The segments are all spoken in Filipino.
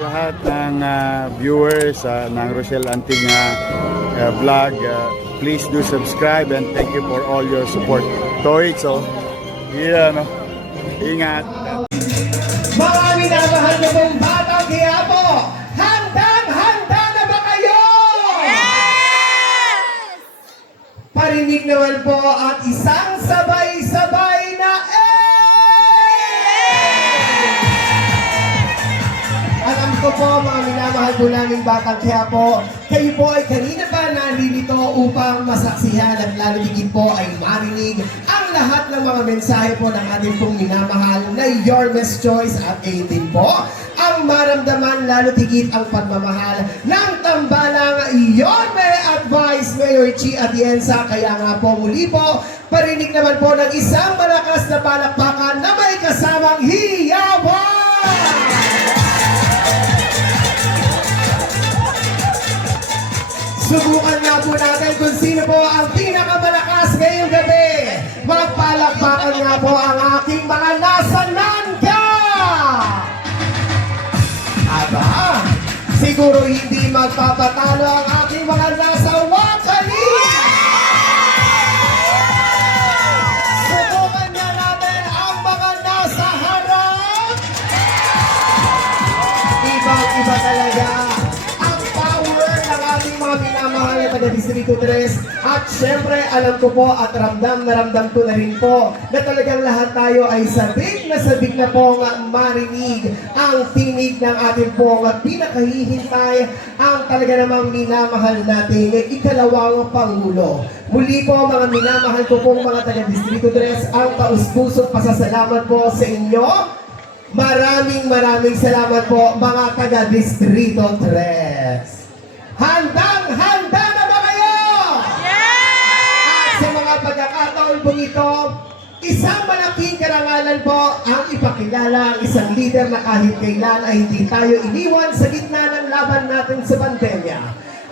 Lahat ng viewers ng Rochelle Antig vlog, please do subscribe and thank you for all your support. Toitso, no? Ingat. Mga minamahal na pong batang Quiapo, handang-handa na ba kayo? Yes! Parinig naman po at isang sabay-sabay na Alam ko po mga minamahal po namin batang Quiapo, kayo po ay kanina pa nandito upang masaksihan at lalo higit po ay marinig ang lahat ng mga mensahe po ng ating pong minamahal na Your Best Choice at 18 po ang maramdaman lalo higit ang pagmamahal ng tambalang Yorme at Vice Mayor Chi Atienza. Kaya nga po muli po, parinig naman po ng isang malakas na palakpakan na may kasamang hiyawan! Subukan nga po natin kung sino po ang pinakamalakas ngayong gabi. Magpalakpakan nga po ang aking mga nasa Nangka! Aba, siguro hindi magpapatalo ang aking mga nasa Wakali! Subukan nga natin ang mga nasa harap! Ibang-iba talaga mga minamahal na taga-Distrito 3 at syempre alam ko po at ramdam na ramdam ko na rin po na talagang lahat tayo ay sabik na pong marinig ang tinig ng ating pong pinakahihintay ang talaga namang minamahal nating ikalawang Pangulo. Muli po mga minamahal ko pong mga taga-Distrito 3 ang taus-pusong pasasalamat po sa inyo. Maraming salamat po mga taga-Distrito 3. Handang-handa na ba kayo? Yes! At sa mga pagkakataon pong ito, isang malaking karangalan po ang ipakilala ang isang leader na kahit kailan ay hindi tayo iniwan sa gitna ng laban natin sa pandemya.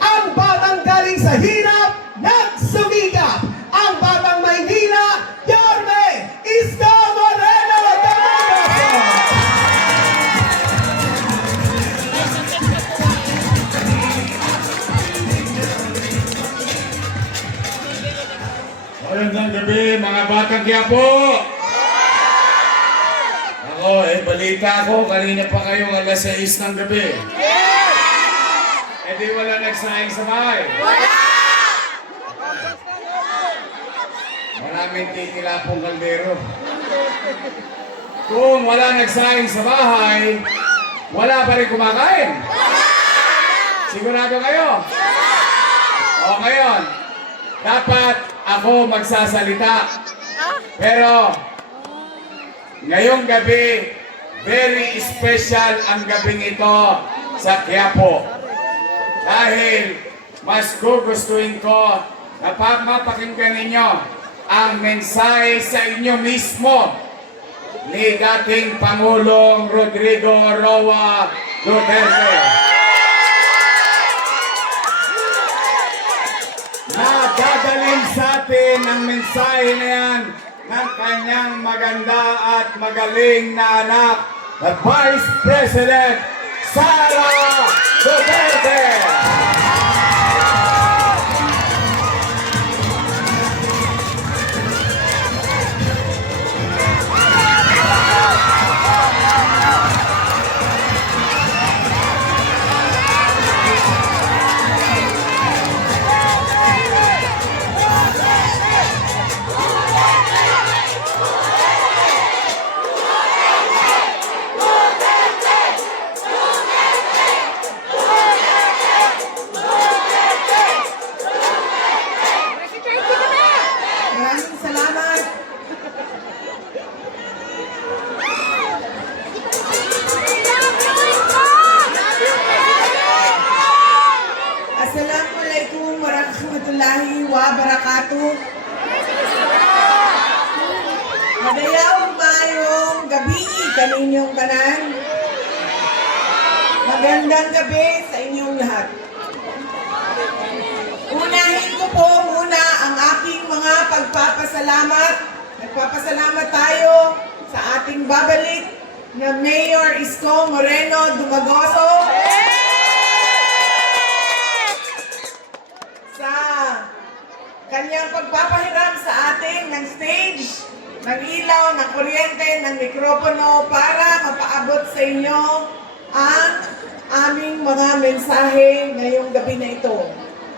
Ang batang galing sa hirap, nagsumikap! Ang batang Maynila, Yorme Isko Moreno! Magandang gabi mga batang Quiapo! Ako, balita ko, kanina pa kayong alas 6 ng gabi. Di wala nagsaing sa bahay. Maraming titilapong kaldero. Kung wala nagsaing sa bahay, wala pa rin kumakain. Sigurado kayo? O ngayon, dapat ako magsasalita. Pero ngayong gabi, very special ang gabing ito sa Quiapo. Dahil mas gugustuhin ko na mapakinggan ninyo ang mensahe sa inyo mismo ni dating Pangulong Rodrigo Roa Duterte. Nadadalhin sa atin ang mensahe na yan ng kanyang maganda at magaling na anak, na Vice President Sara Duterte. Assalamualaikum warahmatullahi wabarakatuh. Madayaw mayong gabi kaninyong kanan. Magandang gabi sa inyong lahat. Unahin ko po muna ang aking mga pagpapasalamat. Nagpapasalamat tayo sa ating babalik na Mayor Isko Moreno Dumagoso kanyang pagpapahiram sa atin ng stage, ng ilaw, ng kuryente, ng mikropono para mapaabot sa inyo ang aming mga mensahe ngayong gabi na ito.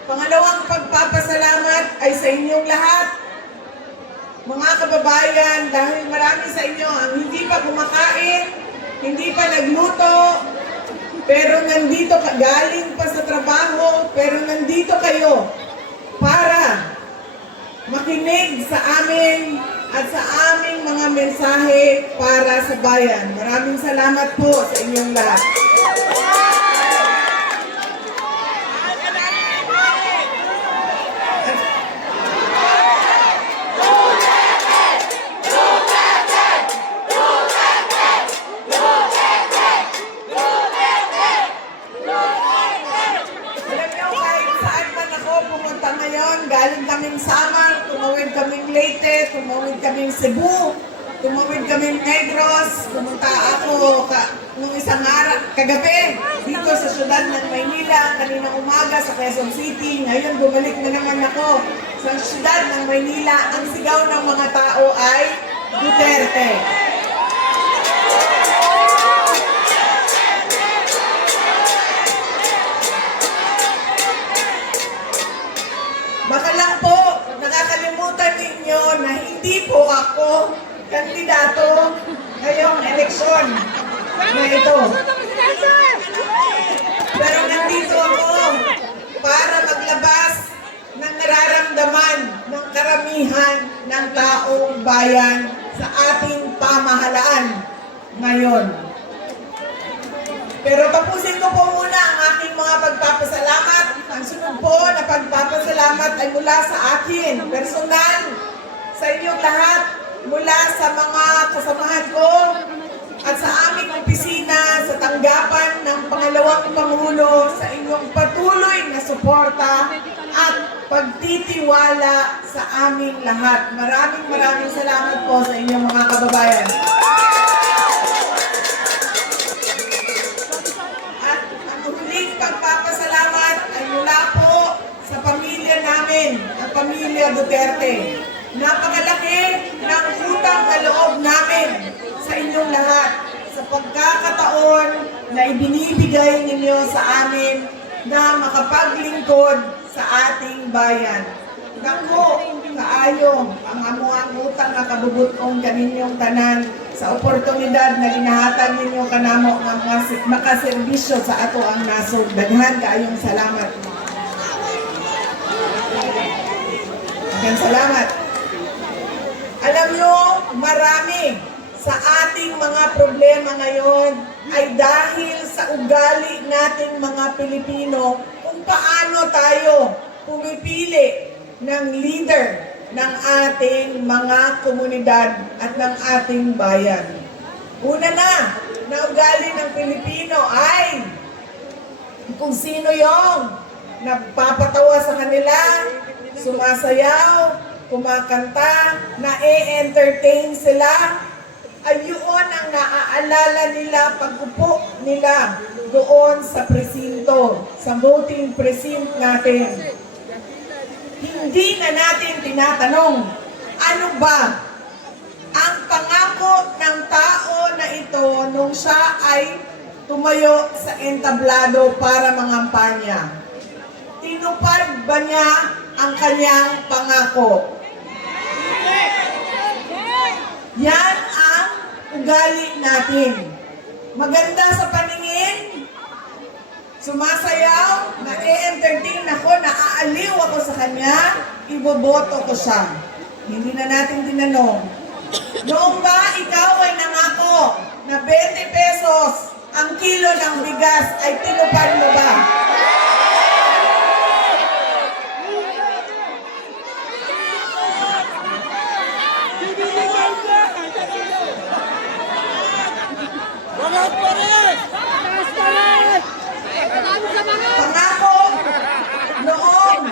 Pangalawang pagpapasalamat ay sa inyong lahat, mga kababayan, dahil marami sa inyo ang hindi pa kumakain, hindi pa nagluto, pero nandito galing pa sa trabaho, pero nandito kayo para makinig sa amin at sa aming mga mensahe para sa bayan. Maraming salamat po sa inyong lahat. Galing kaming Samar, tumawid kaming Leyte, tumawid kaming Cebu, tumawid kaming Negros, pumunta ako nung isang araw, kagabi, dito sa syudad ng Maynila, kaninang umaga sa Quezon City. Ngayon bumalik na naman ako sa syudad ng Maynila. Ang sigaw ng mga tao ay Duterte. Baka lang po, nakakalimutan ninyo na hindi po ako kandidato ngayong eleksyon na ito. Pero nandito ako para maglabas ng nararamdaman ng karamihan ng taong bayan sa ating pamahalaan ngayon. Pero tapusin ko po muna ang aking mga pagpapasalamat. Ang sunod po na pagpapasalamat ay mula sa akin, personal, sa inyong lahat, mula sa mga kasamahan ko at sa aming opisina sa tanggapan ng pangalawang Pangulo sa inyong patuloy na suporta at pagtitiwala sa aming lahat. Maraming salamat po sa inyong mga kababayan. Pagpapasalamat ay mula po sa pamilya namin, ang pamilya Duterte. Napakalaki ng utang na loob namin sa inyong lahat sa pagkakataon na ibinibigay ninyo sa amin na makapaglingkod sa ating bayan. Naku, kaayo ang amuang utang na kabubutong kaninyong tanan sa oportunidad na ginahatag ninyo kanamo ng makaserbisyo sa ato ang nasod. Daghan kaayong salamat. Daghan salamat. Alam nyo, marami sa ating mga problema ngayon ay dahil sa ugali nating mga Pilipino kung paano tayo pumipili ng leader ng ating mga komunidad at ng ating bayan. Una na ugali ng Pilipino ay kung sino yung nagpapatawa sa kanila, sumasayaw, kumakanta, na-entertain sila, ay yun ang naaalala nila pag-upo nila doon sa presinto, sa voting precinct natin. Hindi na natin tinatanong, ano ba ang pangako ng tao na ito nung siya ay tumayo sa entablado para mangampanya? Tinupad ba niya ang kanyang pangako? Yan ang ugali natin. Maganda sa paningin, sumasayaw, na-entertain ako, naaaliw ako sa kanya, iboboto ko siya. Hindi na natin tinanong. Noong ba ikaw ay nangako na 20 pesos ang kilo ng bigas ay tinupad mo ba? Pangako noong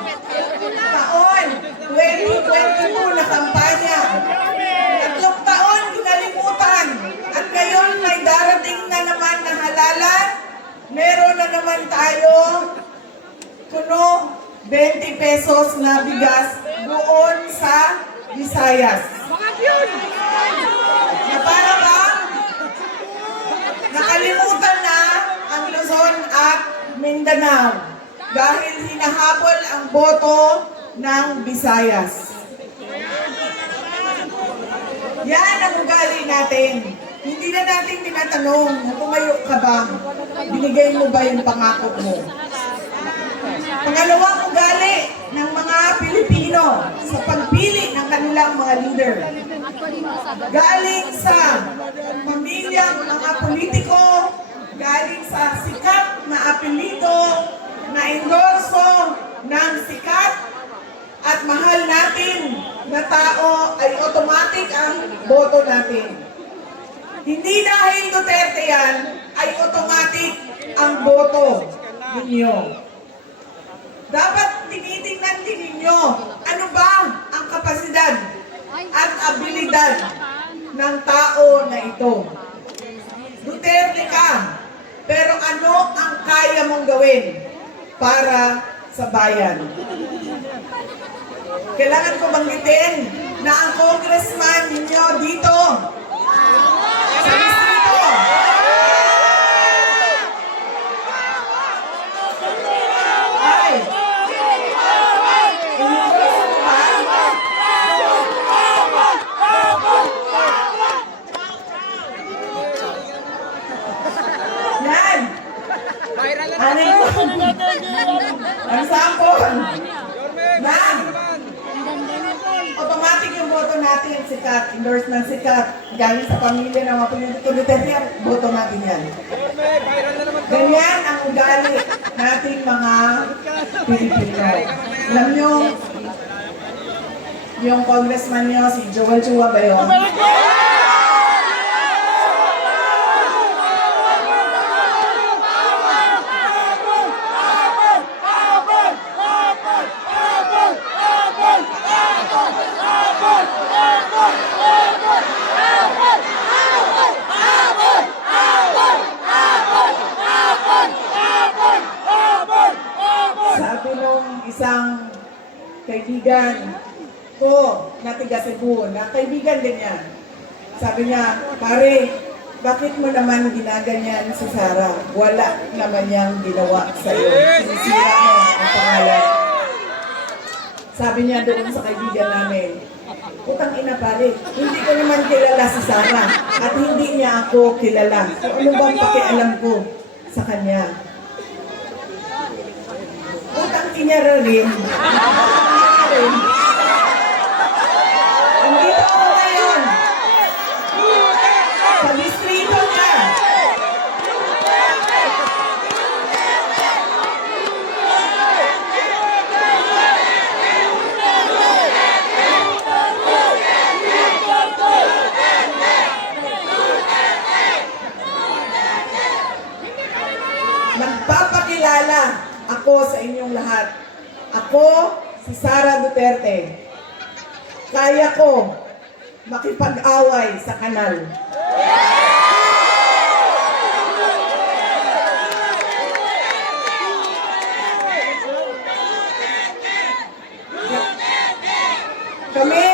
taon 2022 na kampanya. 3 taon kinalimutan. At ngayon may darating na naman na halalan. Meron na naman tayo kuno 20 pesos na bigas doon sa Visayas. Na para bang nakalimutan na ang Luzon at Mindanao dahil hinahabol ang boto ng Visayas. Yan ang ugali natin. Hindi na natin tinatanong na tumayo ka ba? Binigay mo ba yung pangako mo? Pangalawang ugali ng mga Pilipino sa pagpili ng kanilang mga leader. Galing sa pamilyang mga politiko, galing sa sikat na apelyido, na endorso ng sikat at mahal natin na tao ay automatic ang boto natin. Hindi dahil Duterte yan, ay automatic ang boto ninyo. Dapat tinitingnan din ninyo ano ba ang kapasidad at abilidad ng tao na ito. Duterte ka, pero ano ang kaya mong gawin para sa bayan? Kailangan ko banggitin na ang congressman ninyo dito sa distrito ay yan. Ano yun? Ang sampon na automatic yung boto natin, sikat, endorsement sikat, galing sa pamilya ng mga politiko Duterte, boto natin yan. Ganyan ang ugali nating mga Pilipino. Alam nyo, yung congressman nyo, si Joel Chua ba yun? Sabi nung isang kaibigan ko na tiga Cebu, na kaibigan din niya. Sabi niya, pare, bakit mo naman ginaganyan si Sara? Wala naman niyang ginawa sa iyo. Sinisira mo ang pangalan. Sabi niya doon sa kaibigan namin, utang ina pare, hindi ko naman kilala si Sara at hindi niya ako kilala. So ano bang pakialam ko sa kanya? Utang ina rin. Andito ako ngayon sa distrito niya. Magpapakilala ako sa inyong lahat. Ako, si Sara Duterte. Kaya ko makipag-away sa kanal. Kami,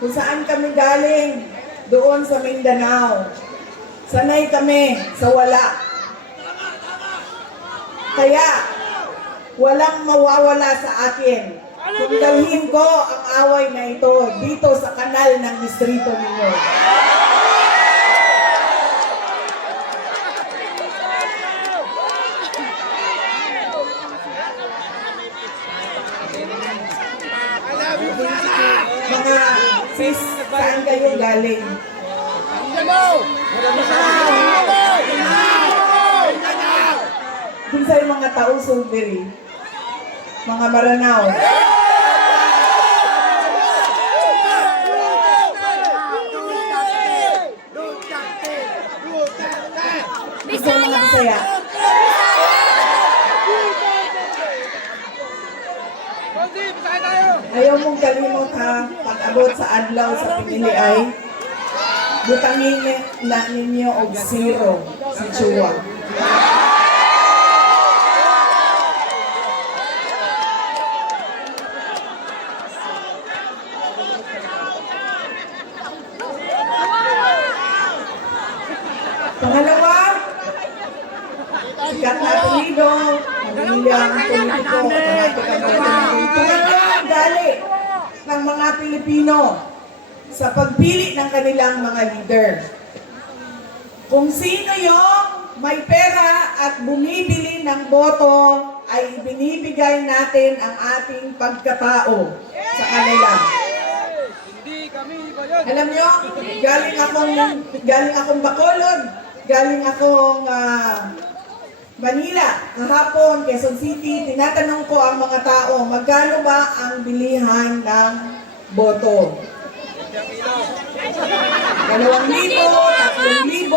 kung saan kami galing, doon sa Mindanao, sanay kami sa wala. Kaya, walang mawawala sa akin kung dalhin ko ang away na ito dito sa kanal ng distrito ninyo. Mga sis, saan kayo galing? Kung sa'yo mga tao sulbiri, mga Maranao. Bisaya. Ayaw mong kalimot ha, pag-abot sa adlaw sa pinili butangin na ninyo og zero si Chua. sikat na apelido, pamilyang politiko, ang gali ng mga Pilipino sa pagpili ng kanilang mga leader. Kung sino yung may pera at bumibili ng boto, ay binibigay natin ang ating pagkatao sa kanila. Alam nyo, galing akong Bacolod, galing akong Manila, kahapon, Quezon City, tinatanong ko ang mga tao, magkano ba ang bilihan ng boto? 2,000, 3,000.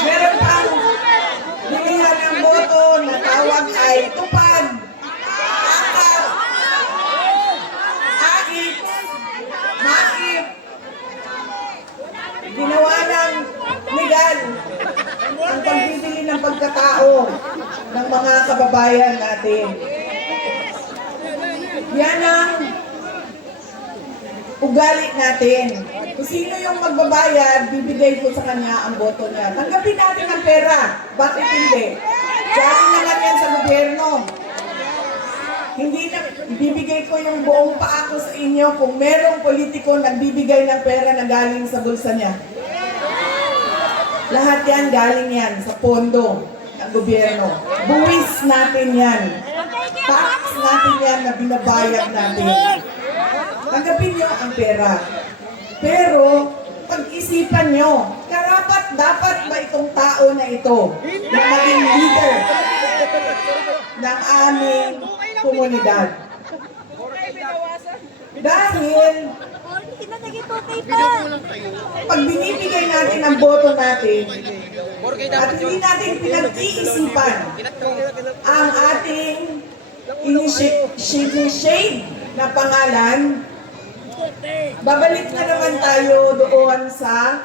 Meron pang bilihan ng boto na tawag ay tupad, akap, ait, maip, ginawa ng legal ang pagbibili ng pagkatao ng mga kababayan natin. Yan ang ugali natin. Kung sino yung magbabayad, bibigay ko sa kanya ang boto niya. Tanggapin natin ang pera. Bakit hindi? Galing na lang yan sa gobyerno. Hindi na, ibibigay ko yung buong paa ko sa inyo kung merong politiko nagbibigay ng pera na galing sa bulsa niya. Lahat yan, galing yan sa pondo ng gobyerno. Buwis natin yan. Tax natin yan na binabayad natin. Tanggapin nyo ang pera. Pero, pag-isipan nyo, karapat dapat ba itong tao na ito na maging leader ng aming komunidad? Dahil, pag binibigay natin ang boto natin, at hindi natin pinag-iisipan ang ating shade na pangalan, babalik na naman tayo doon sa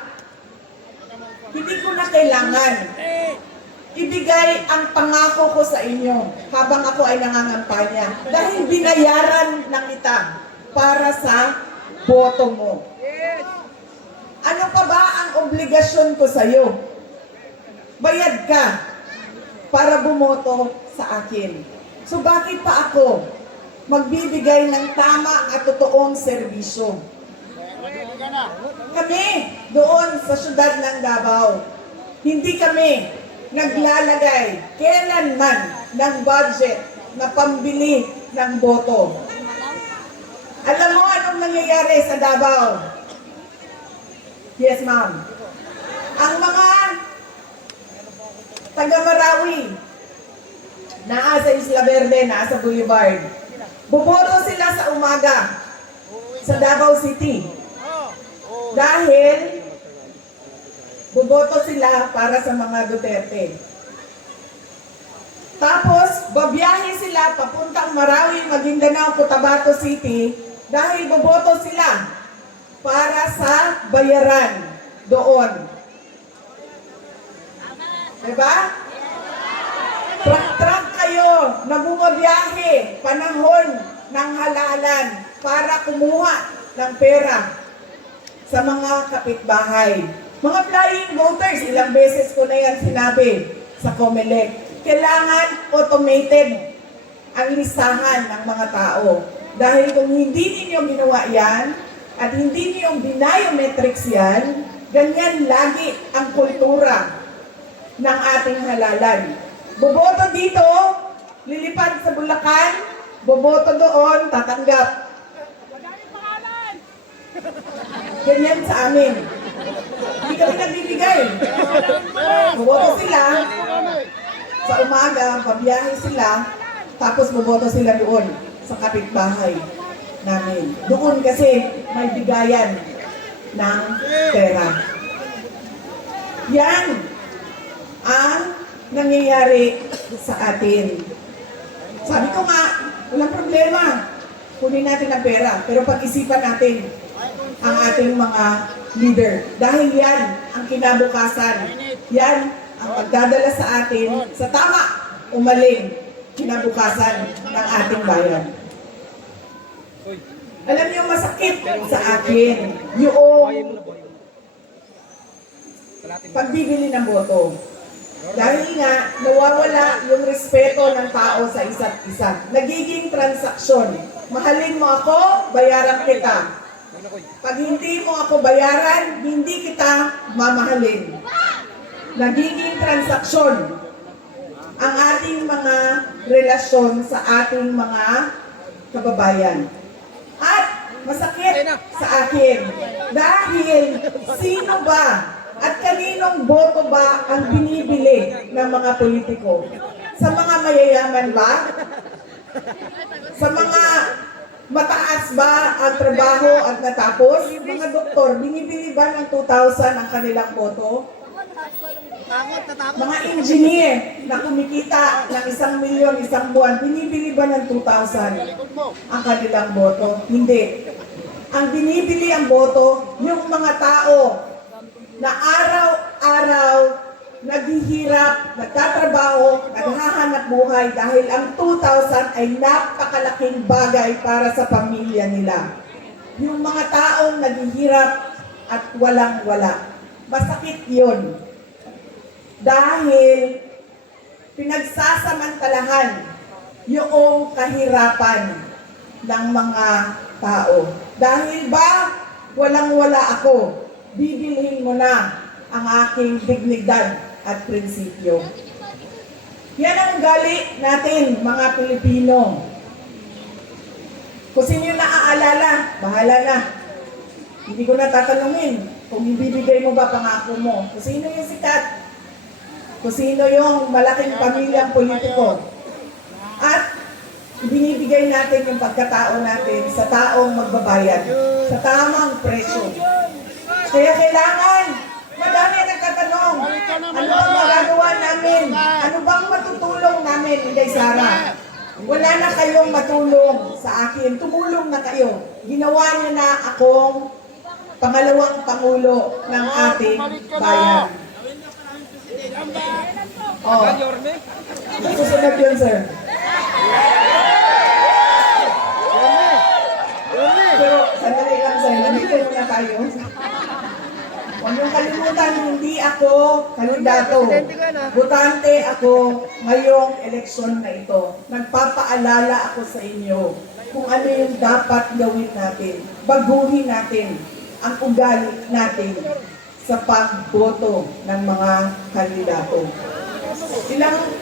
hindi ko na kailangan ibigay ang pangako ko sa inyo habang ako ay nangangampanya dahil binayaran na kita para sa boto mo. Ano pa ba ang obligasyon ko sa iyo? Bayad ka para bumoto sa akin. So bakit pa ako magbibigay ng tama at totoong serbisyo? Kami doon sa syudad ng Davao, hindi kami naglalagay kailanman ng budget na pambili ng boto. Alam mo anong nangyayari sa Davao? Yes, ma'am. Ang mga taga-Marawi, naa sa Isla Verde, naa sa Boulevard, buboto sila sa umaga sa Davao City. Dahil buboto sila para sa mga Duterte. Tapos, babiyahe sila papuntang Marawi, Maguindanao, Cotabato City dahil buboto sila para sa bayaran doon. Diba? Truck kayo na bumabiyahe panahon ng halalan para kumuha ng pera sa mga kapitbahay. Mga flying voters, ilang beses ko na yan sinabi sa COMELEC. Kailangan automated ang listahan ng mga tao. Dahil kung hindi ninyo ginawa yan, at hindi niyo biometrics yan, ganyan lagi ang kultura ng ating halalan. Boboto dito, lilipad sa Bulacan, boboto doon, tatanggap. Ganyan sa amin. Hindi kami nagbibigay. Boboto sila, sa umaga, pabiyahe sila, tapos boboto sila doon sa kapitbahay namin. Doon kasi may bigayan ng pera. Yan ang nangyayari sa atin. Sabi ko nga, walang problema. Kunin natin ang pera. Pero pag-isipan natin ang ating mga leader. Dahil yan ang kinabukasan. Yan ang pagdadala sa atin sa tama o maling kinabukasan ng ating bayan. Alam niyo, masakit sa akin yung pagbibili ng boto. Dahil nga, nawawala yung respeto ng tao sa isa't isa. Nagiging transaksyon. Mahalin mo ako, bayaran kita. Pag hindi mo ako bayaran, hindi kita mamahalin. Nagiging transaksyon ang ating mga relasyon sa ating mga kababayan. At masakit sa akin dahil sino ba at kaninong boto ba ang binibili ng mga politiko? Sa mga mayayaman ba? Sa mga mataas ba ang trabaho at natapos? Mga doktor, binibili ba ng 2,000 ang kanilang boto? Mga engineer na kumikita ng 1 milyon isang buwan, binibili ba ng 2,000 ang kanilang boto? Hindi. Ang binibili ang boto, yung mga tao na araw-araw naghihirap, nagtatrabaho, naghahanap buhay dahil ang 2,000 ay napakalaking bagay para sa pamilya nila. Yung mga taong naghihirap at walang-wala. Masakit yun. Dahil pinagsasamantalahan yung kahirapan ng mga tao. Dahil ba walang-wala ako, bibilhin mo na ang aking dignidad at prinsipyo. Yan ang ugali natin, mga Pilipino. Kung sino naaalala, bahala na. Hindi ko na tatanungin kung ibibigay mo ba pangako mo. Kung sino yung sikat, kung sino yung malaking pamilyang politiko. At binibigay natin yung pagkatao natin sa taong magbabayad, sa tamang presyo. Kaya kailangan, madami nagtatanong, ano bang magagawa namin? Ano bang matutulong namin kay Sara? Wala na kayong matulong sa akin. Tumulong na kayo. Ginawa niyo na akong pangalawang pangulo ng ating bayan. Oh. Susunod yun, sir. Pero, sandali lang, sir. Nandito muna tayo. Huwag niyong kalimutan, hindi ako kandidato. Botante ako ngayong eleksyon na ito. Nagpapaalala ako sa inyo kung ano yung dapat gawin natin. Baguhin natin ang ugali natin sa pagboto ng mga kandidato.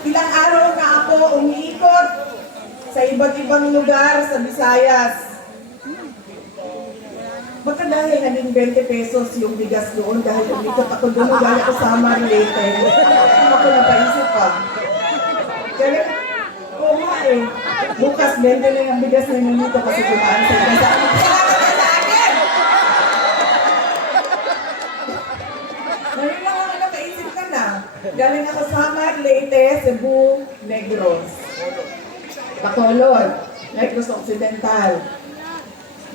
Ilang araw na ako umiikot sa iba't ibang lugar sa Visayas. Baka dahil naging 20 pesos yung bigas doon dahil umikot ako doon, dahil ako sa Marilete. Ako napaisip pa. Kaya, oo nga eh. Bukas 20 na yung bigas na nito kasi kumaan sa iba. Salamat ka sa akin! Ngayon lang ako napaisip ka na. Galing ako sa Marilete, Cebu, Negros. Bacolod, Negros Occidental.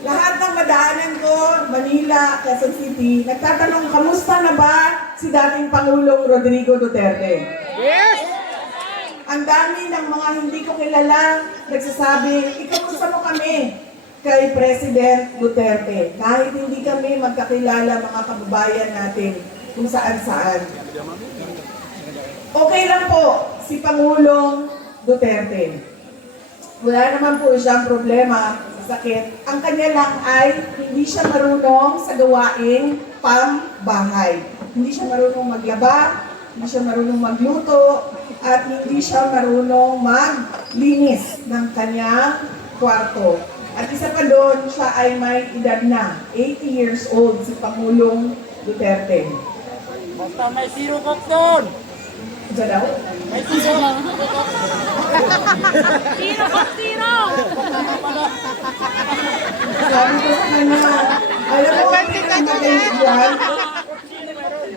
Lahat ng madaanan ko, Manila, Quezon City, nagtatanong, kamusta na ba si dating Pangulong Rodrigo Duterte? Yes! Ang dami ng mga hindi ko kilala nagsasabi, ikamusta mo kami kay President Duterte? Kahit hindi kami magkakilala mga kababayan natin kung saan-saan. Okay lang po si Pangulong Duterte. Wala naman po siyang problema sa sakit. Ang kanya lang ay hindi siya marunong sa gawaing pambahay. Hindi siya marunong maglaba, hindi siya marunong magluto, at hindi siya marunong maglinis ng kanyang kwarto. At isa pa doon, siya ay may edad na, 80 years old, si Pangulong Duterte. Basta may zero cock doon. Isa daw? May zero. Zero cock zero! Sabi ko sa kanya, alam mo, ang magaling dyan,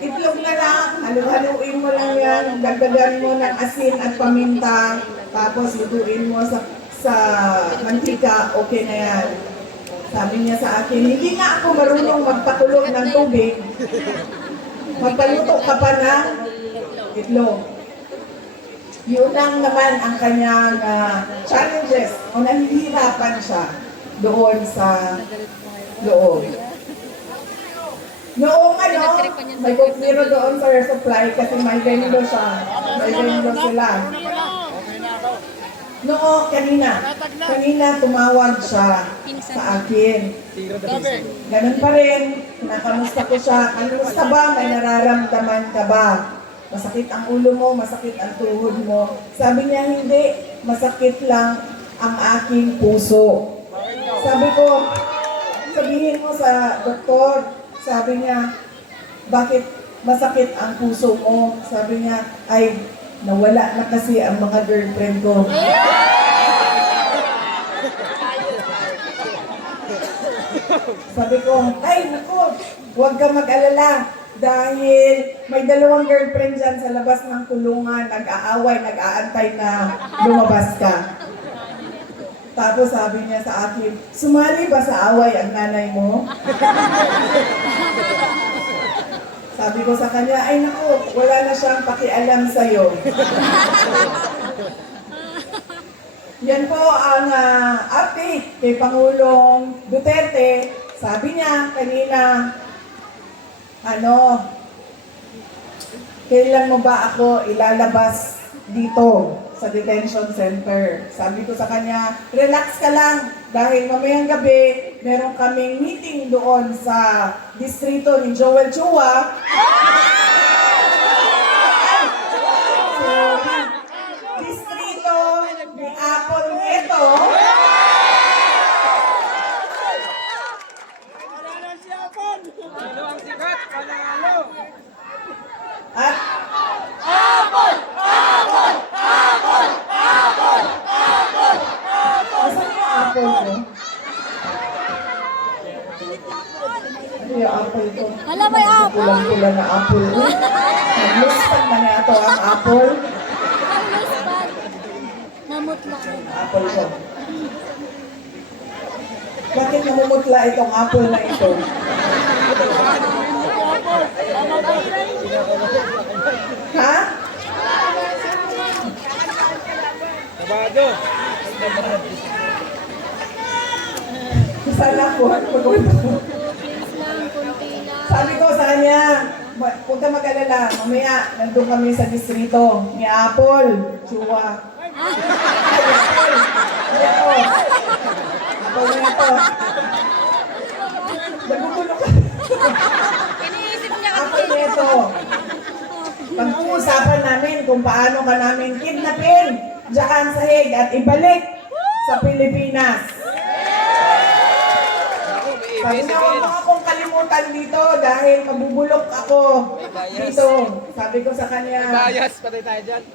itlog na lang, halu-haluin mo lang yan, dagdagan mo ng asin at paminta, tapos lutuin mo sa mantika, okay na yan. Sabi niya sa akin, hindi nga ako marunong magpakulog ng tubig, magpaluto ka pa ng itlog. Yun lang naman ang kanyang challenges o nahihirapan siya doon sa loob. Noong may kumpiro doon sa resupply kasi may vendo siya. May vendo sila. Noong kanina tumawag siya sa akin. Ganun pa rin, nakamusta ko siya. Kamusta ba? May nararamdaman ka ba? Masakit ang ulo mo, masakit ang tuhod mo. Sabi niya, hindi. Masakit lang ang aking puso. Sabi ko, sabihin mo sa doktor. Sabi niya, bakit masakit ang puso mo? Sabi niya, ay, nawala na kasi ang mga girlfriend ko. Sabi ko, ay, naku, huwag ka mag-alala. Dahil may 2 girlfriend dyan sa labas ng kulungan, nag-aaway, nag-aantay na lumabas ka. Tapos sabi niya sa akin, sumali ba sa away ang nanay mo? Sabi ko sa kanya, ay naku, wala na siyang pakialam sa'yo. Yan po ang update kay Pangulong Duterte. Sabi niya kanina, kailan mo ba ako ilalabas dito sa detention center? Sabi ko sa kanya, relax ka lang dahil mamayang gabi meron kaming meeting doon sa distrito ni Joel Chua. So, distrito ni Apple Neto. At Asan yung apple ko? Ano yung apple ko? Hala, may apple. Pulang-pula na apple ko. Nag-lustag na nga ito ang apple. Namutla ko. Apple ko. Bakit namumutla itong apple na ito? Ha? Sabado. Sana po. Sabi ko sa kanya, huwag ka mag-alala. Mamaya, nandun kami sa distrito ni Apple. Chua. Apple. Apple na ito. Nagugulo ka. Apple na ito. Pag-uusapan namin kung paano ka namin kidnapin diyan sa Hague at ibalik sa Pilipinas. Sabi niya, huwag mo akong kalimutan dito dahil mabubulok ako dito. Sabi ko sa kanya, Bias, patay tayo dyan.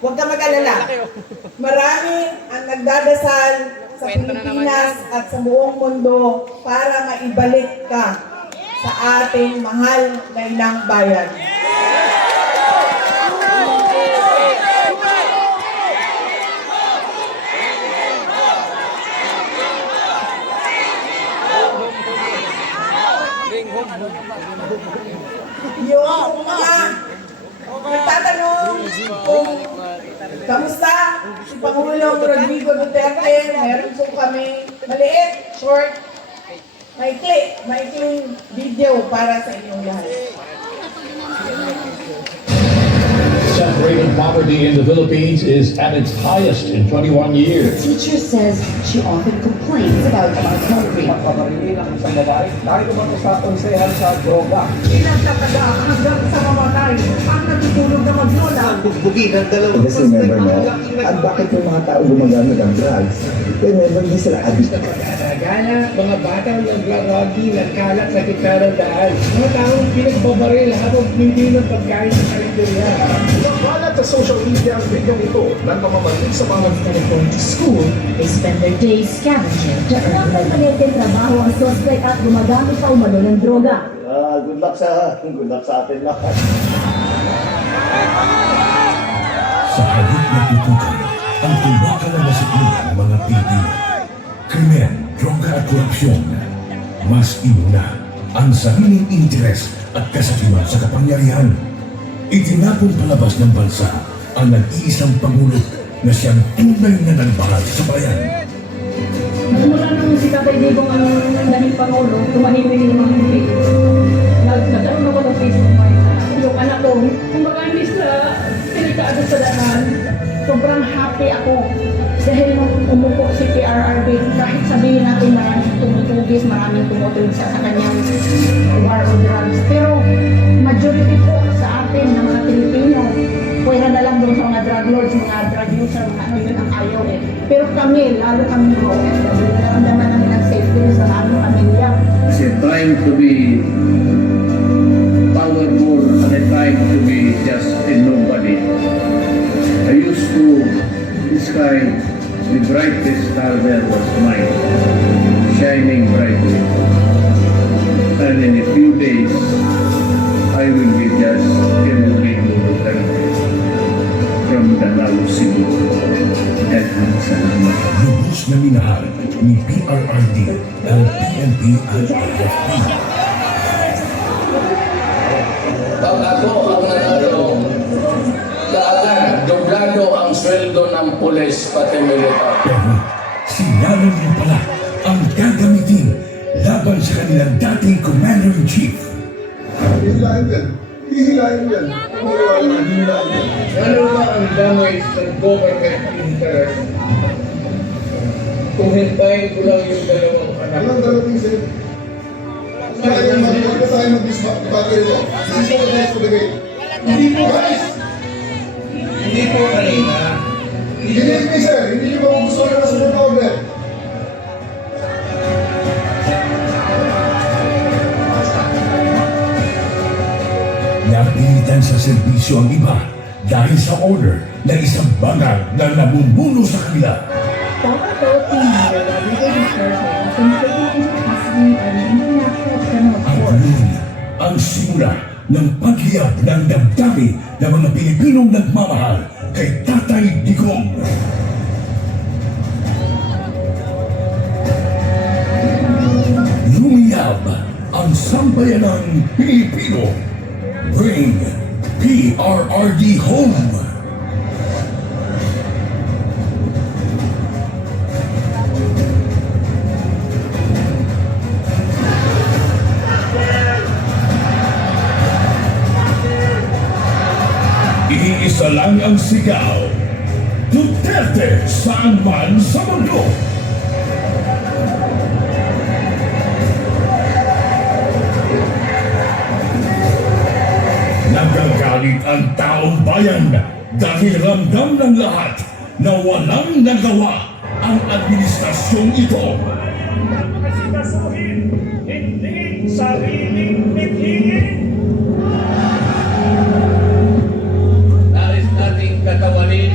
huwag ka mag-alala. Marami ang nagdadasal sa Pilipinas at sa buong mundo para maibalik ka sa ating mahal na inang bayan. Yung mga nagtatanong kung kamusta si Pangulong Rodrigo Duterte, meron po kami maliit, short, maikling video para sa inyong lahat. Separated poverty in the Philippines is at its highest in 21 years. Teacher says she often complains about being hungry. Pagpaparili ng isang babae dahil naman sa konsehan sa droga. Pinagtataga hanggang sa mamatay ang natutulog na maglola. Bugbugin ang dalawang Just remember mo, at bakit yung mga tao gumagamit ng drugs? Remember, hindi sila addict. Gana, mga batang nagraragi, nagkalat sa gitara daan. Mga taong pinagbabaril habang hindi ng pagkain sa karinderya. Nakalat sa social media ang video ito ng mamamalit sa mga Instead of going to school, they spend their days scavenging to earn money. trabaho ang suspect at gumagamit pa umano ng droga. Good luck sa atin lahat. Sa halip na tutukan ang tumakan na sikmura ng mga Pilipino. Krimen, droga at korupsyon. Mas inuna ang sariling interes at kasakiman sa kapangyarihan. Itinapon palabas ng bansa ang nag-iisang Pangulo na siyang tunay na nagmahal sa bayan. Mula nung si Tatay Digong ang naging Pangulo, tumahimik yung mga hindi. tungkol sa kanyang war on drugs. Pero majority po sa atin ng mga Pilipino, pwera na lang doon sa mga drug lords, mga drug user, mga ano yun ang ayaw eh. Pero kami, lalo kami po, naramdaman namin ang safety sa aming pamilya. It's a time to be powerful and a time to be just a nobody. I used to describe the brightest star there was mine, shining brightly. And in a few days, I will be just Enrique Duterte from Danao City. At salamat. Lubos na minahal ni PRRD ang PNP at AFP. Pag ako ang nanalo, kaagad doblado ang sweldo ng pulis pati militar. Pero sinalan mo pala ang gagamitin laban sa kanilang dating Commander-in-Chief. Hihilahin yan. Hihilahin yan. Hihilahin yan. Ano ba ang damage ng government interest? Kung hintayin ko lang yung dalawang anak. Walang dalating sa'yo. Huwag ka tayo mag-disbagay ito. This is the best for the game. Hindi po guys! Hindi po kanina. Believe me, sir. Hindi nyo ba gusto na nasa mga order? Napilitan sa serbisyo ang iba dahil sa order na isang bangag na namumuno sa kanila. Tama to, Tingin, Brigadier Sergeant, kung taking into custody an international criminal Ang court. yun ang simula ng paghiyap ng damdamin ng mga Pilipinong nagmamahal kay Tatay Digong. Lumiyab ang sambayanang Pilipino. Bring PRRD home. Iisa lang ang sigaw. Duterte saan man sa mundo. Nagagalit ang taong bayan dahil ramdam ng lahat na walang nagawa ang administrasyong ito. Hindi sariling mithiin. Nais nating katawanin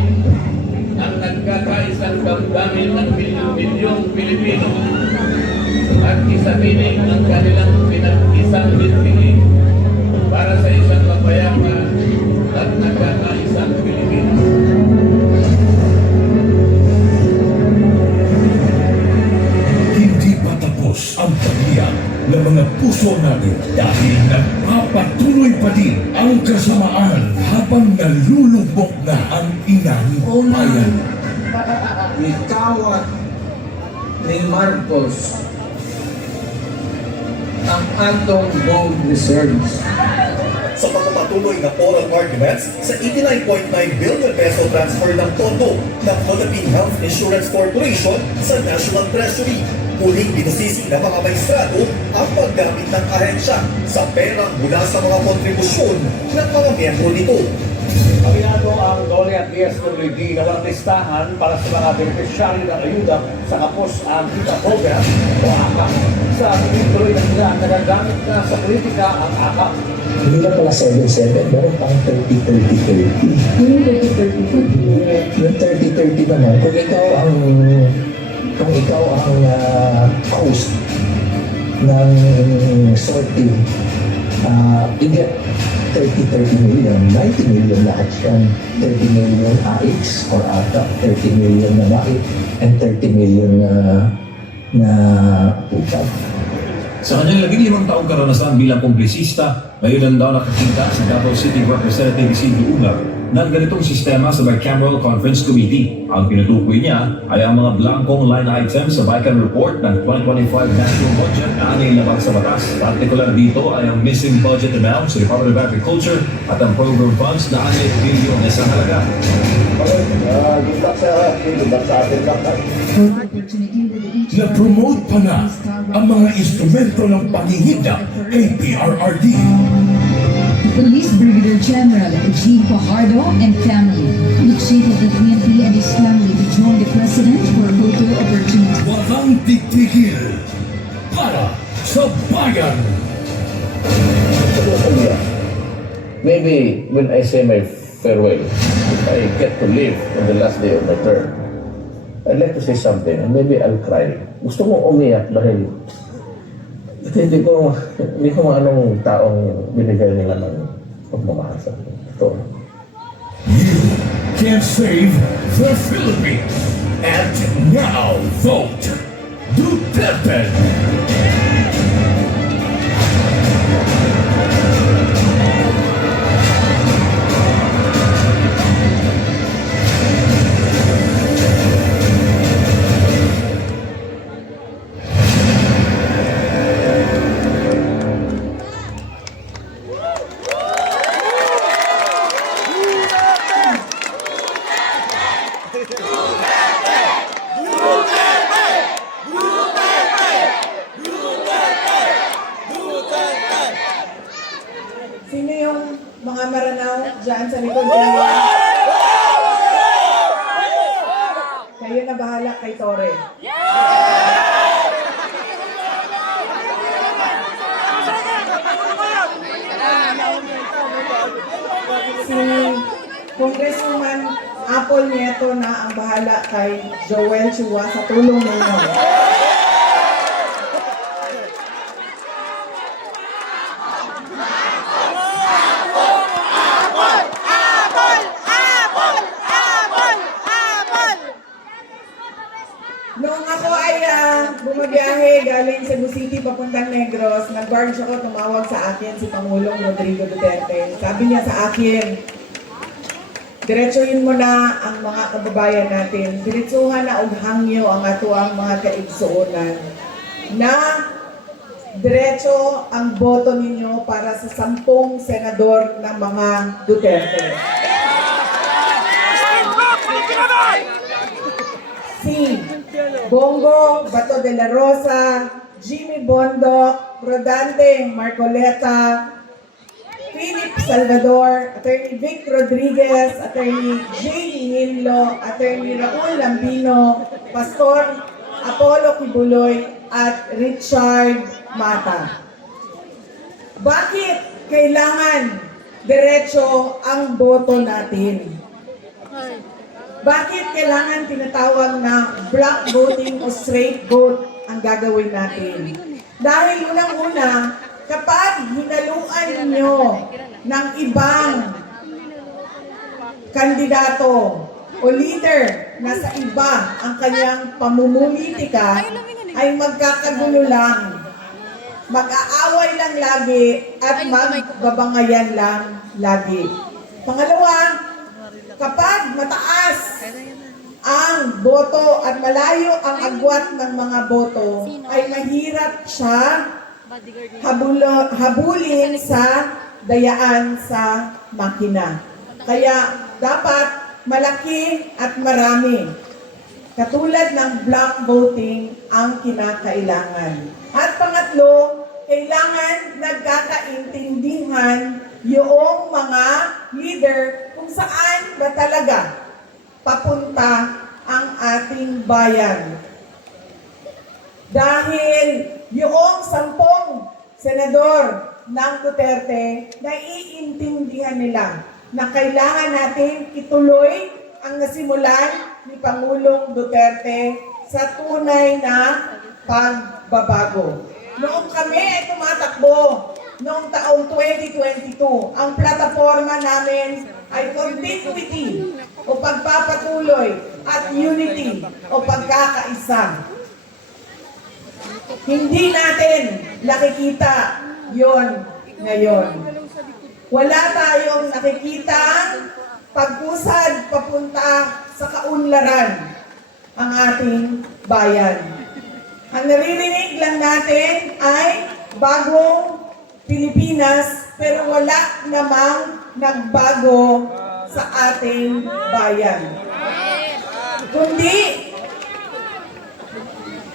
ang nagkakaisang damdamin ng milyong-milyong Pilipino at isabinin ang kanilang pinag-isang mithiin para sa isang mapayapa at nagkakaisang Pilipino. Hindi pa tapos ang paghiyak ng mga puso natin dahil nagpapatuloy pa din ang kasamaan habang nalulubog na ang inang bayan. Ikawat ni Marcos ang atong gold reserves. Sa pagpapatuloy na oral arguments sa 89.9 billion peso transfer ng tondo ng Philippine Health Insurance Corporation sa National Treasury. Muling binusisi ng mga maestrado ang paggamit ng ahensya sa perang mula sa mga kontribusyon ng mga miyembro nito. Aminado ang DOLE at DSWD na walang listahan para sa mga beneficiary ng ayuda sa Kapos ang Kita Program o AKAP. Sa tuloy na nila nagagamit na sa politika ang AKAP. Hindi na pala 7-7, meron pang 30-30-30. Yung 30-30. Yung 30-30 naman, kung ikaw ang host ng sorting, you get 30 million, 90 million lahat yan. 30 million AX or ATA, 30 million na MAIT, and 30 million na upad. Sa kanyang 15 taong karanasan bilang kongresista, ngayon lang daw nakakita sa Davao City Representative Isidro Ugar ng ganitong sistema sa Bicameral Conference Committee. Ang pinutukoy niya ay ang mga blankong line items sa Bican Report ng 2025 National Budget na anay labag sa batas. Partikular dito ay ang missing budget amounts sa Department of Agriculture at ang program funds na anay bilyon sa halaga. Na-promote pa na ang mga instrumento ng pangingidak kay PRRD. Police Brigadier General Eugene Fajardo and family, the chief of the PNP and his family to join the president for photo opportunity. Walang titigil para sa bayan. Maybe when I say my farewell, if I get to live on the last day of my term, I'd like to say something and maybe I'll cry. Gusto kong umiyak dahil hindi ko anong taong binigay nila ng pagmamahal sa akin. Ito. You can save the Philippines. And now vote Duterte. Sino yung mga maranaw dyan sa likod niya? Kayo na bahala kay Tore. Si Congresswoman Apple Nieto na ang bahala kay Joel Chua sa tulong ninyo. Noong ako ay bumabiyahe galing Cebu City papuntang Negros, nag-barge ako, tumawag sa akin si Pangulong Rodrigo Duterte. Sabi niya sa akin, diretsuhin mo na ang mga kababayan natin. Diretsuhan na og hangyo ang ato ang mga kaigsuonan. Na diretso ang boto ninyo para sa 10 senador ng mga Duterte. Si Bongo Bato de la Rosa, Jimmy Bondoc, Rodante Marcoleta, Philip Salvador, Attorney Vic Rodriguez, Attorney Jay Hinlo, Attorney Raul Lambino, Pastor Apollo Kibuloy, at Richard Mata. Bakit kailangan diretso ang boto natin? Bakit kailangan tinatawag na block voting o straight vote ang gagawin natin? Dahil unang-una, kapag hinaluan ninyo ng ibang kandidato o leader na sa iba ang kanyang pamumulitika, ay magkakagulo lang, mag-aaway lang lagi at magbabangayan lang lagi. Pangalawa, kapag mataas ang boto at malayo ang agwat ng mga boto, ay mahirap siya habulin sa dayaan sa makina. Kaya dapat malaki at marami. Katulad ng block voting ang kinakailangan. At pangatlo, kailangan nagkakaintindihan yung mga leader kung saan ba talaga papunta ang ating bayan. Dahil yung 10 senador ng Duterte, naiintindihan nila na kailangan natin ituloy ang nasimulan ni Pangulong Duterte sa tunay na pagbabago. Noong kami ay tumatakbo, noong taong 2022, ang plataforma namin ay continuity o pagpapatuloy at unity o pagkakaisa. Hindi natin nakikita yon ngayon. Wala tayong nakikita pag-usad papunta sa kaunlaran ang ating bayan. Ang naririnig lang natin ay bagong Pilipinas, pero wala namang nagbago sa ating bayan. Kundi,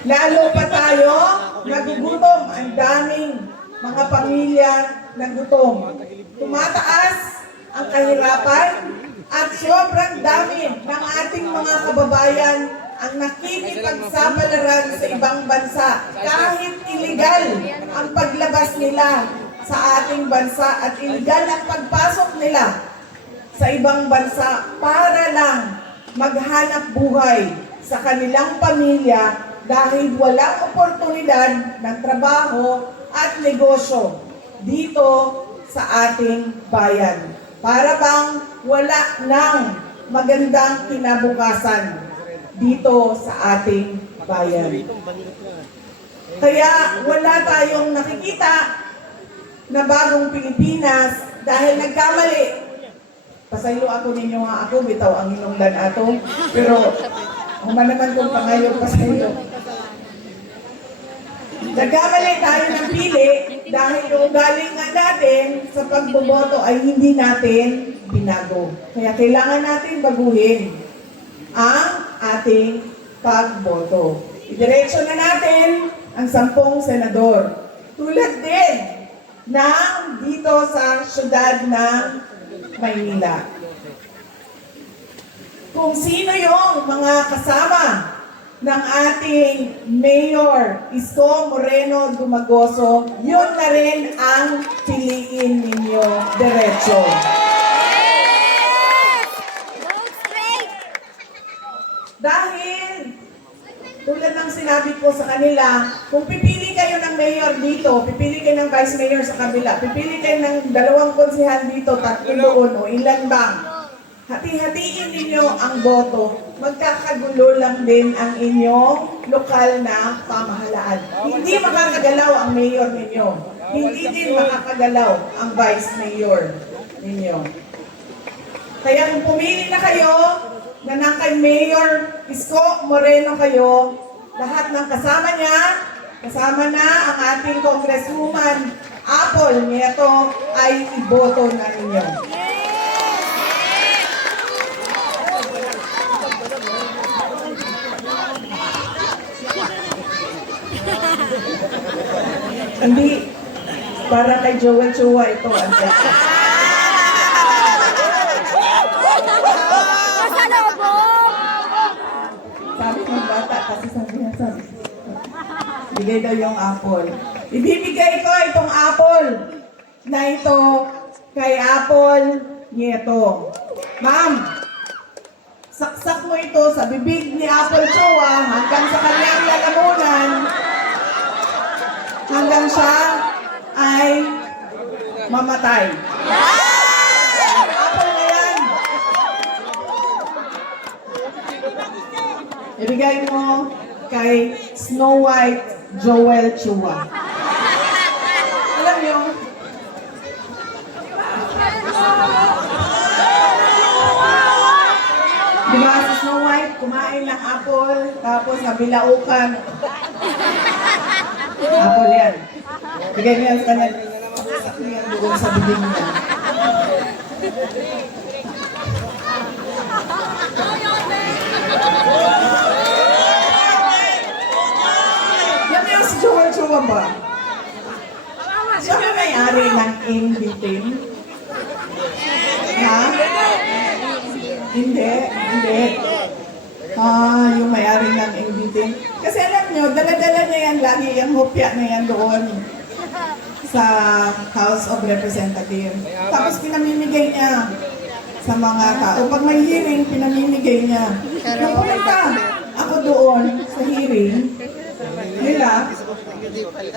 lalo pa tayo nagugutom, ang daming mga pamilya na gutom. Tumataas ang kahirapan at sobrang dami ng ating mga kababayan ang nakikipagsapalaran sa ibang bansa kahit illegal ang paglabas nila sa ating bansa at illegal ang pagpasok nila sa ibang bansa para lang maghanap buhay sa kanilang pamilya dahil walang oportunidad ng trabaho at negosyo dito sa ating bayan. Para bang wala ng magandang kinabukasan dito sa ating bayan. Kaya wala tayong nakikita na bagong Pilipinas dahil nagkamali. Pasaylo ako ninyo nga ako, bitaw ang hinungdan ato. Pero humanaman kong pangayon pasaylo. Nagkamali tayo ng pili dahil yung galing nga natin sa pagboboto ay hindi natin binago. Kaya kailangan natin baguhin ang ating pagboto. Idiretso na natin ang 10 senador. Tulad din ng dito sa syudad ng Maynila. Kung sino yung mga kasama ng ating Mayor Isko Moreno Dumagoso, yun na rin ang piliin ninyo diretso. Dahil, tulad ng sinabi ko sa kanila, kung pipili kayo ng mayor dito, pipili kayo ng vice mayor sa kabila, pipili kayo ng 2 konsehal dito, 3 doon, o ilan bang, hati-hatiin ninyo ang boto, magkakagulo lang din ang inyong lokal na pamahalaan. Hindi makakagalaw ang mayor ninyo. Hindi din makakagalaw ang vice mayor ninyo. Kaya kung pumili na kayo, na ng kay Mayor Isko Moreno kayo, lahat ng kasama na ang ating Congresswoman Apple Nieto ay iboto na ninyo. Hindi, para kay Joel Chua ito. Sabi ng bata, kasi sabi, bigay daw yung apple. Ibibigay ko itong apple na ito kay Apple Nieto. Ma'am, saksak mo ito sa bibig ni Apple Chua hanggang sa kanyang lalamunan, hanggang siya ay mamatay. Apple na yan. Ibigay mo kay Snow White Joel Chua. Alam niyo, di ba si Snow White kumain ng apple, tapos nabilaukan. Apple yan. Bigay niya sa kanya. Doon sa bibig niya. Si Joel Chua ba? Siya ba may-ari ng in-between? Ha? Hindi. Yung may-ari ng in-between. Kasi alam nyo, dala-dala niya yan lagi, yung hopya na yan doon sa House of Representatives. Tapos pinamimigay niya sa mga tao. Pag may hearing, pinamimigay niya. Nung pumunta ako doon sa hearing, nila,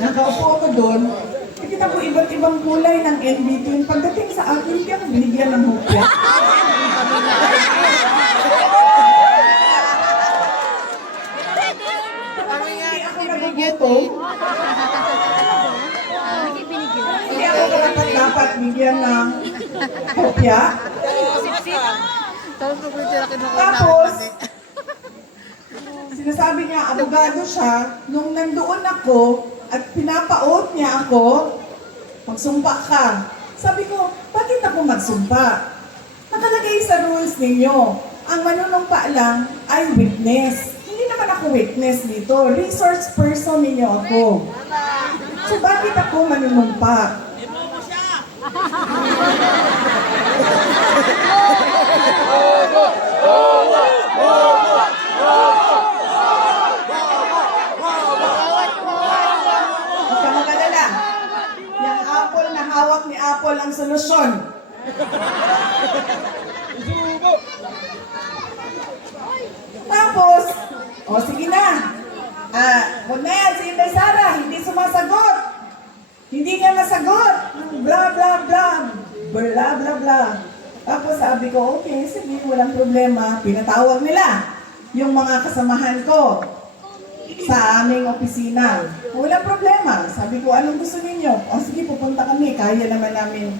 nakaupo ako doon, nakita ko iba't ibang kulay ng NBT. Pagdating sa akin, hindi ako binigyan ng hopya. Hindi ako nagugutom. Hindi ako dapat bigyan ng hopya. Tapos, sinasabi niya, abogado siya, nung nandoon ako at pinapaot niya ako, magsumpa ka. Sabi ko, bakit ako magsumpa? Nakalagay sa rules ninyo, ang manunumpa lang ay witness. Hindi naman ako ako witness dito. Resource person ninyo ako. So bakit ako manunumpa? Huwag ka mag-alala. Yung apple na hawak ni Apple ang solusyon. Tapos, sige na. Huwag na yan, si Inday Sara, hindi sumasagot. Hindi niya masagot. Blah, blah, blah. Blah, blah, blah. Tapos sabi ko, okay, sige, walang problema. Pinatawag nila yung mga kasamahan ko sa aming opisina. Walang problema. Sabi ko, anong gusto ninyo? O sige, pupunta kami. Kaya naman namin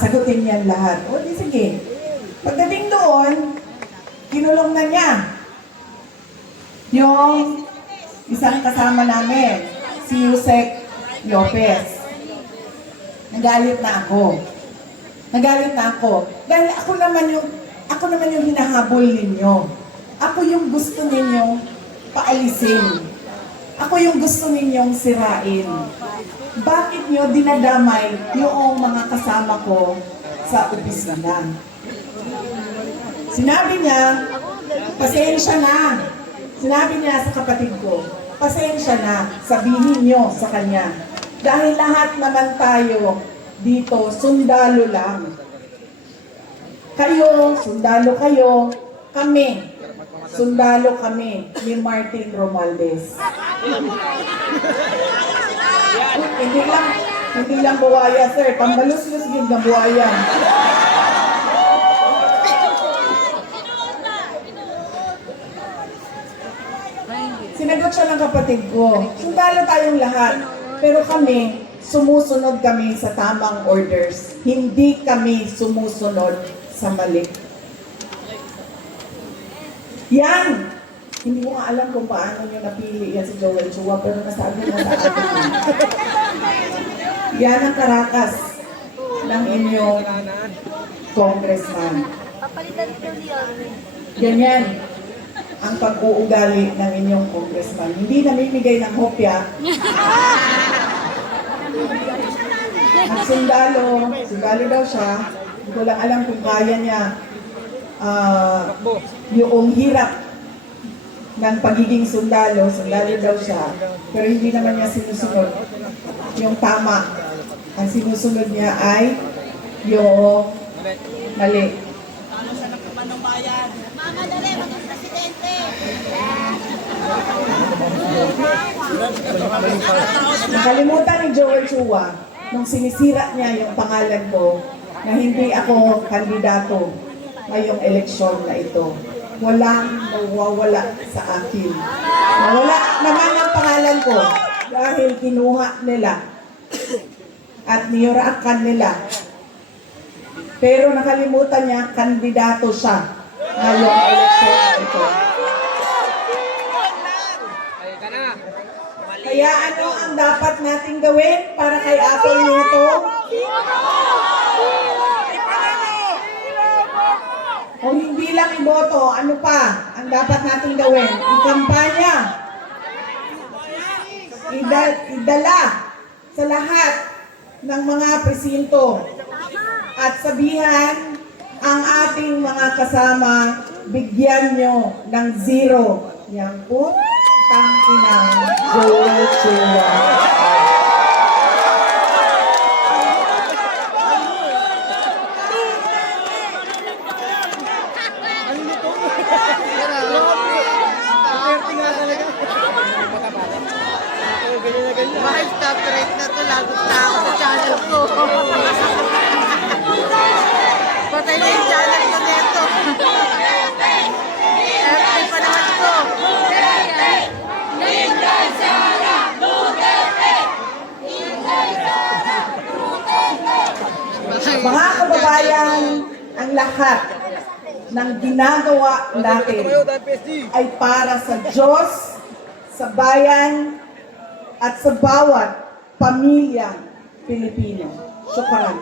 sagutin yan lahat. O di sige. Pagdating doon, kinulong na niya yung isang kasama namin, si Yusek Lopez. Nagalit na ako. Dahil ako naman yung hinahabol ninyo. Ako yung gusto ninyong paalisin. Ako yung gusto ninyong sirain. Bakit nyo dinadamay yung mga kasama ko sa opisina? Sinabi niya, pasensya na. Sinabi niya sa kapatid ko, pasensya na, sabihin niyo sa kanya. Dahil lahat naman tayo dito, sundalo lang. Kayo, sundalo kayo, kami, sundalo kami ni Martin Romualdez. Hindi lang buwaya, sir. Pambalus-lus yun ng buwaya. Sinagot siya ng kapatid ko, sundalo tayong lahat, pero kami, sumusunod kami sa tamang orders. Hindi kami sumusunod sa mali. Yan! Hindi ko nga alam kung paano nyo napili yan si Joel Chua, pero nasabi mo sa atin. Yan ang karakas ng inyong congressman. Ganyan ang pag-uugali ng inyong congressman. Hindi namimigay ng hopya. Sundalo daw siya. Hindi ko lang alam kung kaya niya yung hirap ng pagiging sundalo daw siya. Pero hindi naman niya sinusunod yung tama. Ang sinusunod niya ay yung mali. Nakalimutan ni Joel Chua nung sinisira niya yung pangalan ko na hindi ako kandidato ngayong eleksyon na ito. Walang mawawala sa akin. Nawala naman ang pangalan ko dahil kinuha nila at niyuraakan nila. Pero nakalimutan niya, kandidato siya ngayong eleksyon na ito. Kaya ano ang dapat nating gawin para kay Apple nito? O hindi lang iboto, ano pa ang dapat nating gawin? Ikampanya. Idala sa lahat ng mga presinto at sabihan ang ating mga kasama, bigyan nyo ng 0. Yan po. Tangkinang Joel Chua. Mahal stop rate na to, lagot na ako sa channel ko. Patay na yung channel ko neto. FB pa naman ito. Mga kababayan, ang lahat ng ginagawa natin ay para sa Diyos, sa bayan, at sa bawat pamilya Pilipino. Syukran.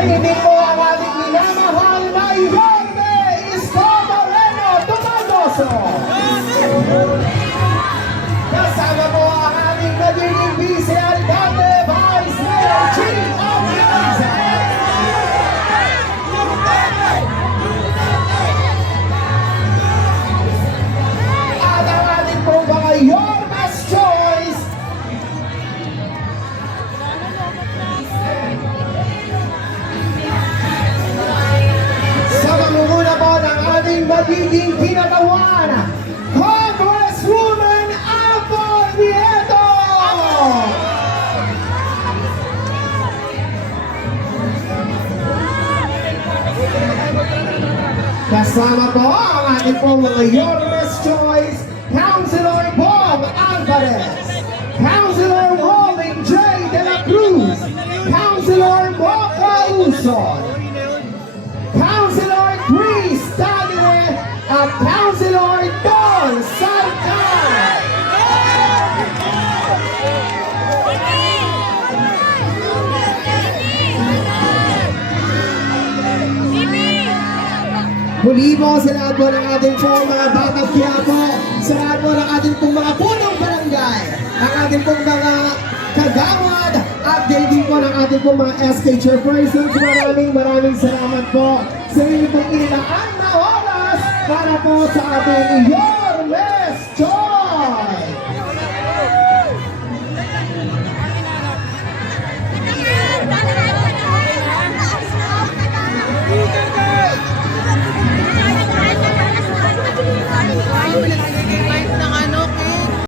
Kayo din po ang ating minamahal na Yorme Isko Moreno Tomagoso. Kasama po ang ating nagiging Vice Alcalde, Vice Mayor, Chief of Police. At ang ating pong mga Yorme's Choice. Sa mangunguna po ng ating magiging kinatawan, Congresswoman Apo Nieto! Kasama po ang ating pong mga Yorme's Choice, Councilor Bob Alvarez, Councilor Rolling J. De La Cruz, Councilor Mocha Uson, Councilor Chris Tagre, at Councilor Don Sarkar. Muli po sa lahat po ng ating pong mga Batang Quiapo, sa lahat po ng ating pong mga punong barangay, ang ating pong mga kagawad, at din po ng ating pong mga SK Chairpersons. Maraming salamat po sa inyong pong inilaan na oras para po sa ating